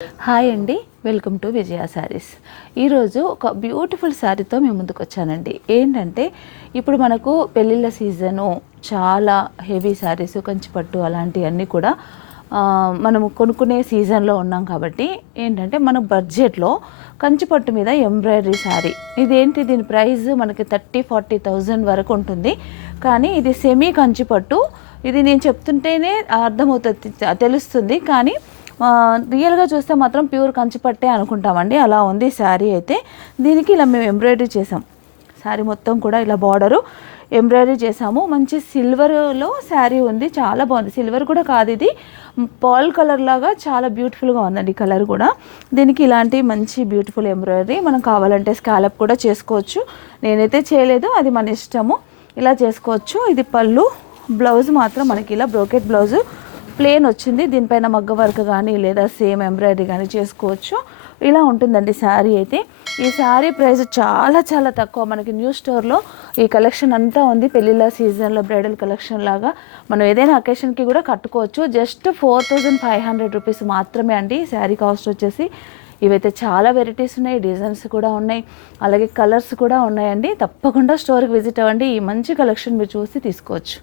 Hi అండి, welcome to విజయ శారీస్. ఈరోజు ఒక బ్యూటిఫుల్ శారీతో మేము ముందుకు వచ్చానండి. ఏంటంటే ఇప్పుడు మనకు పెళ్ళిళ్ళ సీజను, చాలా హెవీ శారీస్, కంచిపట్టు అలాంటివన్నీ కూడా మనము కొనుక్కునే సీజన్లో ఉన్నాం. కాబట్టి ఏంటంటే మన బడ్జెట్లో కంచిపట్టు మీద ఎంబ్రాయిడరీ శారీ ఇదేంటి, దీని ప్రైస్ మనకి 30,000-40,000 వరకు ఉంటుంది. కానీ ఇది సెమీ కంచిపట్టు. ఇది నేను చెప్తుంటేనే అర్థమవుతుంది, తెలుస్తుంది. కానీ రియల్గా చూస్తే మాత్రం ప్యూర్ కంచిపట్టే అనుకుంటామండి. అలా ఉంది శారీ అయితే. దీనికి ఇలా మేము ఎంబ్రాయిడరీ చేసాం. శారీ మొత్తం కూడా ఇలా బార్డరు ఎంబ్రాయిడరీ చేసాము. మంచి సిల్వర్లో శారీ ఉంది, చాలా బాగుంది. సిల్వర్ కూడా కాదు, ఇది పాల్ కలర్ లాగా చాలా బ్యూటిఫుల్గా ఉందండి కలర్ కూడా. దీనికి ఇలాంటి మంచి బ్యూటిఫుల్ ఎంబ్రాయిడరీ మనం కావాలంటే స్కాలప్ కూడా చేసుకోవచ్చు. నేనైతే చేయలేదు, అది మన ఇష్టము, ఇలా చేసుకోవచ్చు. ఇది పళ్ళు. బ్లౌజ్ మాత్రం మనకి ఇలా బ్రోకెట్ బ్లౌజు ప్లేన్ వచ్చింది. దీనిపైన మగ్గ వర్క్ కానీ లేదా సేమ్ ఎంబ్రాయిడరీ కానీ చేసుకోవచ్చు. ఇలా ఉంటుందండి శారీ అయితే. ఈ శారీ ప్రైస్ చాలా చాలా తక్కువ. మనకి న్యూ స్టోర్లో ఈ కలెక్షన్ అంతా ఉంది. పెళ్ళిళ్ళ సీజన్లో బ్రైడల్ కలెక్షన్ లాగా మనం ఏదైనా అకేషన్కి కూడా కట్టుకోవచ్చు. జస్ట్ 4,500 రూపీస్ మాత్రమే అండి శారీ కాస్ట్ వచ్చేసి. ఇవైతే చాలా వెరైటీస్ ఉన్నాయి, డిజైన్స్ కూడా ఉన్నాయి, అలాగే కలర్స్ కూడా ఉన్నాయండి. తప్పకుండా స్టోర్కి విజిట్ అవ్వండి. ఈ మంచి కలెక్షన్ మీరు చూసి తీసుకోవచ్చు.